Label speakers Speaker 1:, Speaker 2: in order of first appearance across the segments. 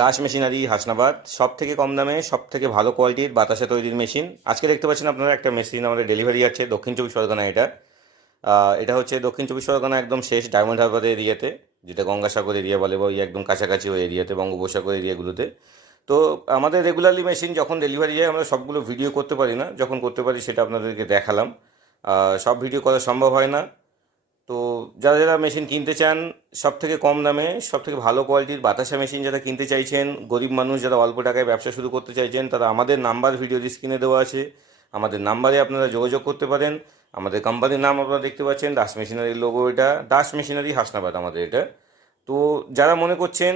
Speaker 1: Das machinery, Hasnabad সব থেকে কম দামে সব থেকে ভালো কোয়ালিটির বাতাসা তৈরির মেশিন। আজকে দেখতে পাচ্ছেন আপনারা একটা মেশিন আমাদের ডেলিভারি আছে, দক্ষিণ চব্বিশ পরগনা এটা। এটা হচ্ছে দক্ষিণ চব্বিশ পরগনা একদম শেষ ডায়মন্ড হারবার এরিয়াতে, যেটা গঙ্গাসাগর এরিয়া বলে, বা ওই একদম কাছাকাছি ওই এরিয়াতে, বঙ্গোপসাগর এরিয়াগুলোতে। তো আমাদের রেগুলারলি মেশিন যখন ডেলিভারি যায় আমরা সবগুলো ভিডিও করতে পারি না। যখন করতে পারি, সেটা আপনাদেরকে দেখালাম। সব ভিডিও করা সম্ভব হয় না। তো যারা যারা মেশিন কিনতে চান সব থেকে কম দামে সব থেকে ভালো কোয়ালিটির বাতাসা মেশিন যারা কিনতে চাইছেন, গরিব মানুষ যারা অল্প টাকায় ব্যবসা শুরু করতে চাইছেন, তারা আমাদের নাম্বার ভিডিও স্ক্রিনে দেওয়া আছে। আমাদের নাম্বারে আপনারা যোগাযোগ করতে পারেন। আমাদের কোম্পানির নাম আপনারা দেখতে পাচ্ছেন দাস মেশিনারির লোগো এটা। দাস মেশিনারি হাসনাবাদ আমাদের এটা। তো যারা মনে করছেন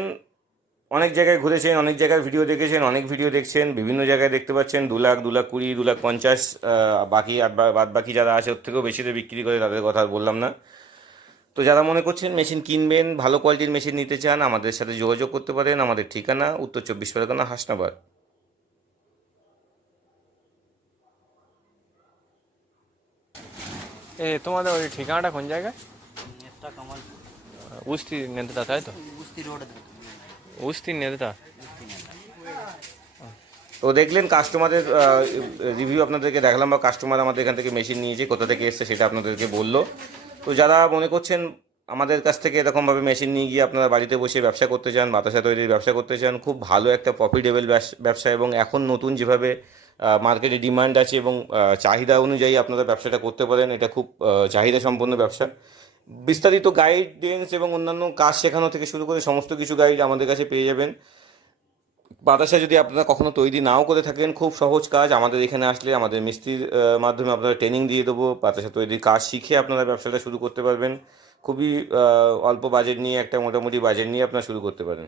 Speaker 1: অনেক জায়গায় ঘুরেছেন অনেক জায়গায় ভিডিও দেখেছেন অনেক ভিডিও দেখছেন বিভিন্ন জায়গায় দেখতে পাচ্ছেন দু লাখ দু লাখ কুড়ি দু লাখ পঞ্চাশ বাকি আর বা- বাদ বাকি যারা আছে ওর থেকেও বেশিতে বিক্রি করে তাদের কথা আর বললাম না। তো যারা মনে করছেন মেশিন কিনবেন ভালো কোয়ালিটির মেশিন নিতে চান আমাদের সাথে যোগাযোগ করতে পারেন আমাদের ঠিকানা উত্তর চব্বিশ পরগনা হাসনাবাদ।
Speaker 2: এ তোমাদের ওই ঠিকানাটা কোন জায়গায়? উস্তি নেতাটা তাই তো?
Speaker 3: বুস্তি রোড।
Speaker 2: উস্তি নেতাটা
Speaker 1: তো? দেখলেন কাস্টমারের রিভিউ আপনাদেরকে দেখালাম বা কাস্টমার আমাদের এখান থেকে মেশিন নিয়েছে কোথা থেকে এসছে সেটা আপনাদেরকে বলল। তো যারা মনে করছেন আমাদের কাছ থেকে এরকমভাবে মেশিন নিয়ে গিয়ে আপনারা বাড়িতে বসে ব্যবসা করতে চান, বাতাসা তৈরির ব্যবসা করতে চান, খুব ভালো একটা প্রফিটেবল ব্যবসা এবং এখন নতুন যেভাবে মার্কেটে ডিমান্ড আছে এবং চাহিদা অনুযায়ী আপনারা ব্যবসাটা করতে পারেন, এটা খুব চাহিদা সম্পন্ন ব্যবসা। বিস্তারিত গাইডেন্স এবং অন্যান্য কাজ শেখানো থেকে শুরু করে সমস্ত কিছু গাইড আমাদের কাছে পেয়ে যাবেন। বাতাসা যদি আপনারা কখনো তৈরি নাও করে থাকেন, খুব সহজ কাজ। আমাদের এখানে আসলে আমাদের মিস্ত্রির মাধ্যমে আপনারা ট্রেনিং দিয়ে দেবো। বাতাসা তৈরির কাজ শিখে আপনারা ব্যবসাটা শুরু করতে পারবেন। খুবই অল্প বাজেট নিয়ে একটা মোটামুটি বাজেট নিয়ে আপনারা শুরু করতে পারেন।